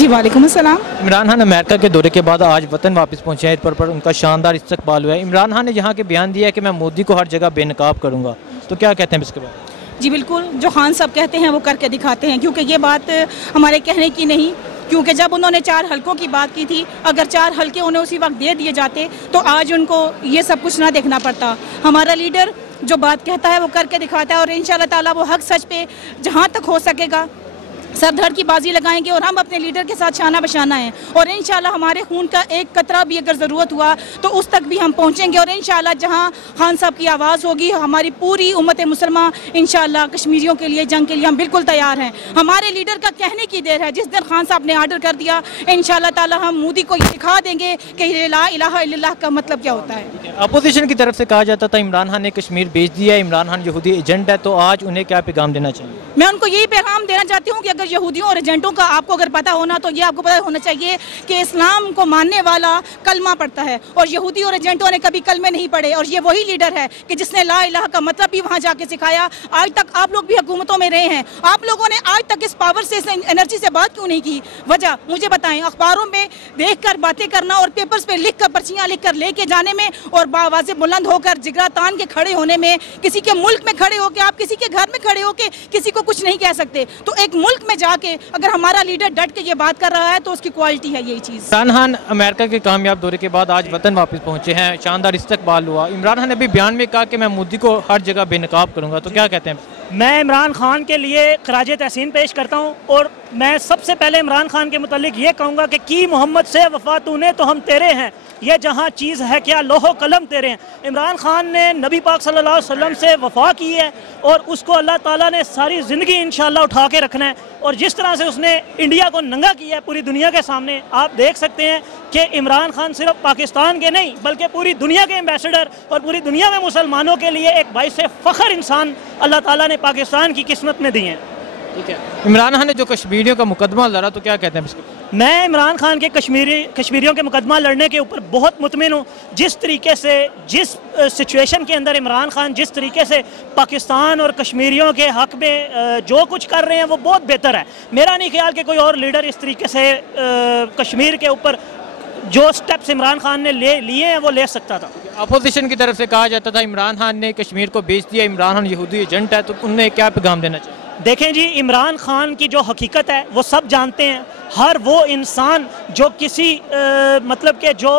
जी वालेकुम अस्सलाम। इमरान खान अमेरिका के दौरे के बाद आज वतन वापस पहुंचे हैं। पर उनका शानदार इस्तकबाल हुआ है। इमरान खान ने यहाँ के बयान दिया है कि मैं मोदी को हर जगह बेनकाब करूँगा, तो क्या कहते हैं इसके बारे में? जी बिल्कुल, जो खान साहब कहते हैं वो करके दिखाते हैं, क्योंकि ये बात हमारे कहने की नहीं, क्योंकि जब उन्होंने 4 हलकों की बात की थी, अगर 4 हलके उन्हें उसी वक्त दे दिए जाते तो आज उनको ये सब कुछ ना देखना पड़ता। हमारा लीडर जो बात कहता है वो करके दिखाता है और इंशाअल्लाह ताला वो हक सच पे जहाँ तक हो सकेगा सर धड़ की बाजी लगाएंगे और हम अपने लीडर के साथ शाना बशाना है और इंशाल्लाह हमारे खून का एक कतरा भी अगर ज़रूरत हुआ तो उस तक भी हम पहुँचेंगे और इंशाल्लाह जहाँ खान साहब की आवाज़ होगी हमारी पूरी उम्मत मुसलमान इंशाल्लाह कश्मीरियों के लिए जंग के लिए हम बिल्कुल तैयार हैं। हमारे लीडर का कहने की देर है, जिस दिन खान साहब ने आर्डर कर दिया इंशाल्लाह ताला हम मोदी को ये दिखा देंगे कि ला इलाहा इल्लल्लाह का मतलब क्या होता है। अपोजिशन की तरफ से कहा जाता था इमरान खान ने कश्मीर भेज दिया है, इमरान खान यहूदी एजेंट है, तो आज उन्हें क्या पैगाम देना चाहिए? मैं उनको यही पैगाम देना चाहती हूँ कि अगर यहूदियों और एजेंटों का आपको अगर पता होना तो ये आपको पता होना चाहिए कि इस्लाम को मानने वाला कलमा पढ़ता है और यहूदी और एजेंटों ने कभी कलमे नहीं पढ़े और ये वही लीडर है कि जिसने ला इलाहा का मतलब भी वहाँ जाके सिखाया। आज तक आप लोग भी हुकूमतों में रहे हैं, आप लोगों ने आज तक इस पावर से, इस एनर्जी से बात क्यों नहीं की? वजह मुझे बताएं। अखबारों में देख कर बातें करना और पेपर्स पे लिख कर पर्चियाँ लिख कर लेके जाने में और बावाज़ बुलंद होकर जिगरा तान के खड़े होने में, किसी के मुल्क में खड़े होकर, आप किसी के घर में खड़े होकर किसी को कुछ नहीं कह सकते, तो एक मुल्क में जाके अगर हमारा लीडर डट के ये बात कर रहा है तो उसकी क्वालिटी है यही चीज़। इमरान खान अमेरिका के कामयाब दौरे के बाद आज वतन वापस पहुंचे हैं, शानदार इस्तकबाल हुआ। इमरान खान ने भी बयान में कहा कि मैं मोदी को हर जगह बेनकाब करूंगा, तो क्या कहते हैं? मैं इमरान खान के लिए खराज तहसीन पेश करता हूँ और मैं सबसे पहले इमरान खान के मुतालिक ये कहूँगा कि मोहम्मद से वफा तूने तो हम तेरे हैं, ये जहाँ चीज़ है क्या लोहो कलम तेरे हैं। इमरान खान ने नबी पाक सल्लल्लाहु अलैहि वसल्लम से वफा की है और उसको अल्लाह ताला ने सारी ज़िंदगी इंशाअल्लाह उठा के रखना है और जिस तरह से उसने इंडिया को नंगा किया है पूरी दुनिया के सामने, आप देख सकते हैं कि इमरान खान सिर्फ पाकिस्तान के नहीं बल्कि पूरी दुनिया के एम्बेसडर और पूरी दुनिया में मुसलमानों के लिए एक बाइस फ़ख्र इंसान अल्लाह ताला ने पाकिस्तान की किस्मत में दी हैं। ठीक है, इमरान खान ने जो कश्मीरियों का मुकदमा लड़ा, तो क्या कहते हैं इसके? मैं इमरान खान के कश्मीरियों के मुकदमा लड़ने के ऊपर बहुत मुतमिन हूँ। जिस तरीके से, जिस सिचुएशन के अंदर इमरान खान जिस तरीके से पाकिस्तान और कश्मीरियों के हक़ में जो कुछ कर रहे हैं वो बहुत बेहतर है। मेरा नहीं ख्याल कि कोई और लीडर इस तरीके से कश्मीर के ऊपर जो स्टेप्स इमरान खान ने लिए हैं वो ले सकता था। अपोजिशन की तरफ से कहा जाता था इमरान खान ने कश्मीर को बेच दिया, इमरान खान यहूदी एजेंट है, तो उन्हें क्या पैगाम देना चाहिए? देखें जी, इमरान खान की जो हकीकत है वो सब जानते हैं। हर वो इंसान जो किसी मतलब के जो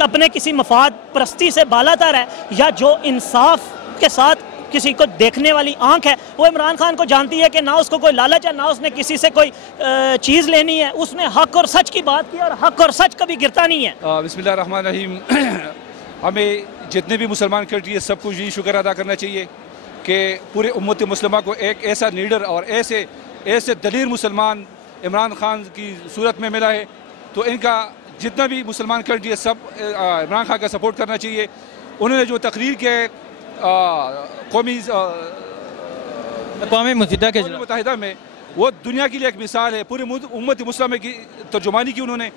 अपने किसी मफाद परस्ती से बालातर है या जो इंसाफ के साथ किसी को देखने वाली आंख है, वो इमरान खान को जानती है कि ना उसको कोई लालच है, ना उसने किसी से कोई चीज़ लेनी है। उसने हक और सच की बात की और हक और सच कभी गिरता नहीं है। बिस्मिल्लाह रहमान रहीम। हमें जितने भी मुसलमान कंट्री है सबको यही शुक्र अदा करना चाहिए कि पूरे उम्मत मुस्लिमा को एक ऐसा लीडर और ऐसे दलील मुसलमान इमरान खान की सूरत में मिला है। तो इनका जितना भी मुसलमान कंट्री है सब इमरान खान का सपोर्ट करना चाहिए। उन्होंने जो तकरीर के अक़वाम मुत्तहिदा में वो दुनिया के लिए एक मिसाल है। पूरी उम्मत मुस्लिमा की तर्जुमानी की उन्होंने,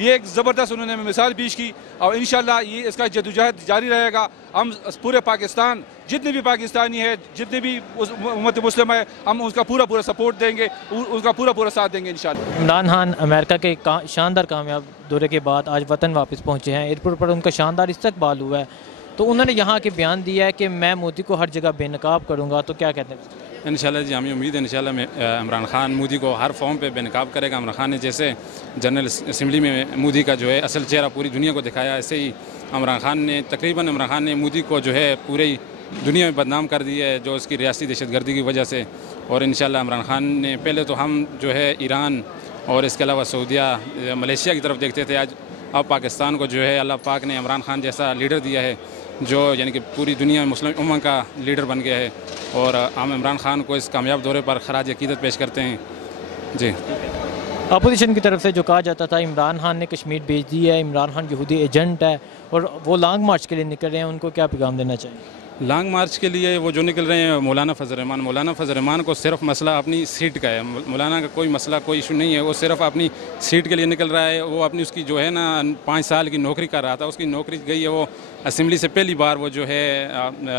ये एक ज़बरदस्त उन्होंने मिसाल पेश की और इंशाअल्लाह ये इसका जदोजहद जारी रहेगा। हम पूरे पाकिस्तान जितने भी पाकिस्तानी है, जितने भी उम्मत मुस्लिम है, हम उसका पूरा सपोर्ट देंगे, उसका पूरा साथ देंगे इंशाअल्लाह। इमरान खान अमेरिका के शानदार कामयाब दौरे के बाद आज वतन वापस पहुँचे हैं। एयरपोर्ट पर उनका शानदार इस्तकबाल हुआ है, तो उन्होंने यहाँ के बयान दिया है कि मैं मोदी को हर जगह बेनकाब करूँगा, तो क्या कहते हैं? इंशाल्लाह जी, हमें उम्मीद है इंशाल्लाह इमरान खान मोदी को हर फॉर्म पे बेनकाब करेगा। इमरान खान ने जैसे जनरल असम्बली में मोदी का जो है असल चेहरा पूरी दुनिया को दिखाया, ऐसे ही इमरान खान ने मोदी को जो है पूरी दुनिया में बदनाम कर दिया है जो उसकी रियासती दहशतगर्दी की वजह से। और इंशाल्लाह इमरान खान ने पहले तो हम जो है ईरान और इसके अलावा सऊदीया, मलेशिया की तरफ देखते थे, आज अब पाकिस्तान को जो है अल्लाह पाक ने इमरान खान जैसा लीडर दिया है जो यानी कि पूरी दुनिया में मुस्लिम उम्मा का लीडर बन गया है। और हम इमरान खान को इस कामयाब दौरे पर खराज अकीदत पेश करते हैं जी। अपोजिशन की तरफ से जो कहा जाता था इमरान खान ने कश्मीर भेज दी है, इमरान खान यहूदी एजेंट है और वो लॉन्ग मार्च के लिए निकल रहे हैं, उनको क्या पैगाम देना चाहिए? लॉन्ग मार्च के लिए वो जो निकल रहे हैं मौलाना फजल रहमान को सिर्फ मसला अपनी सीट का है। मौलाना का कोई मसला, कोई इशू नहीं है, वो सिर्फ अपनी सीट के लिए निकल रहा है। वो अपनी उसकी जो है ना 5 साल की नौकरी कर रहा था, उसकी नौकरी गई है, वो असम्बली से पहली बार वो जो है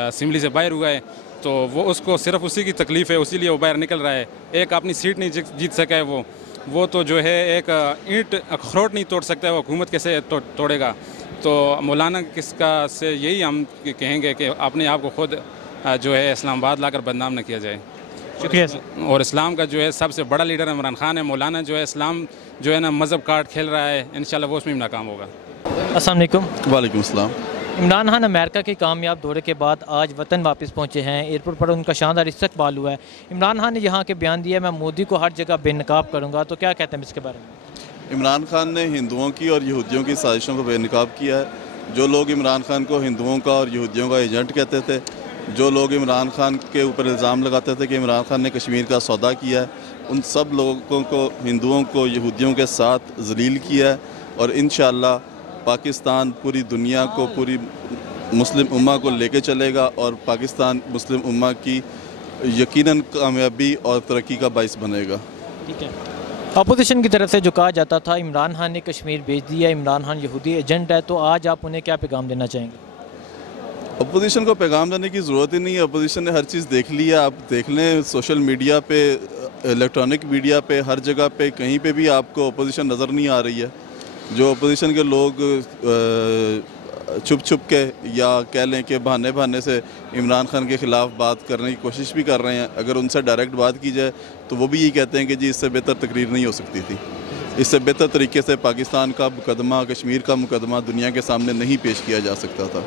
असम्बली से बाहर हुआ है, तो वो उसको सिर्फ उसी की तकलीफ़ है, उसी लिए वो बाहर निकल रहा है। एक अपनी सीट नहीं जीत सका है वो, वो तो जो है एक ईंट अखरोट नहीं तोड़ सकता है, वो हुकूमत कैसे तोड़ेगा। तो मौलाना किसका से यही हम कहेंगे कि अपने आप को खुद जो है इस्लामाबाद लाकर बदनाम न किया जाए। शुक्रिया सर। और इस्लाम का जो है सबसे बड़ा लीडर इमरान खान है। मौलाना जो है इस्लाम जो है ना मज़हब कार्ड खेल रहा है, इंशाल्लाह वो उसमें भी नाकाम होगा। अस्सलाम वालेकुम। वालेकुम अस्सलाम। इमरान खान अमेरिका के कामयाब दौरे के बाद आज वतन वापस पहुंचे हैं। एयरपोर्ट पर उनका शानदार इस्तकबाल हुआ है। इमरान खान ने यहाँ के बयान दिया, मैं मोदी को हर जगह बेनकाब करूँगा, तो क्या कहते हैं इसके बारे में? इमरान खान ने हिंदुओं की और यहूदियों की साजिशों को बेनकाब किया है। जो लोग इमरान खान को हिंदुओं का और यहूदियों का एजेंट कहते थे, जो लोग इमरान खान के ऊपर इल्ज़ाम लगाते थे कि इमरान खान ने कश्मीर का सौदा किया है, उन सब लोगों को, हिंदुओं को यहूदियों के साथ ज़लील किया है। और इंशाअल्लाह पाकिस्तान पूरी दुनिया को, पूरी मुस्लिम उम्मा को लेके चलेगा और पाकिस्तान मुस्लिम उम्मा की यकीनन कामयाबी और तरक्की का बाइस बनेगा। ठीक है। अपोजिशन की तरफ से जो कहा जाता था इमरान खान ने कश्मीर भेज दिया, इमरान खान यहूदी एजेंट है, तो आज आप उन्हें क्या पैगाम देना चाहेंगे? अपोजिशन को पैगाम देने की ज़रूरत ही नहीं है। अपोजिशन ने हर चीज़ देख लिया। आप देख लें सोशल मीडिया पे, इलेक्ट्रॉनिक मीडिया पे, हर जगह पे कहीं पे भी आपको अपोजिशन नज़र नहीं आ रही है। जो अपोजिशन के लोग छुप छुप के या कह लें कि बहाने बहाने से इमरान खान के ख़िलाफ़ बात करने की कोशिश भी कर रहे हैं, अगर उनसे डायरेक्ट बात की जाए तो वो भी यही कहते हैं कि जी इससे बेहतर तकरीर नहीं हो सकती थी, इससे बेहतर तरीके से पाकिस्तान का मुकदमा, कश्मीर का मुकदमा दुनिया के सामने नहीं पेश किया जा सकता था।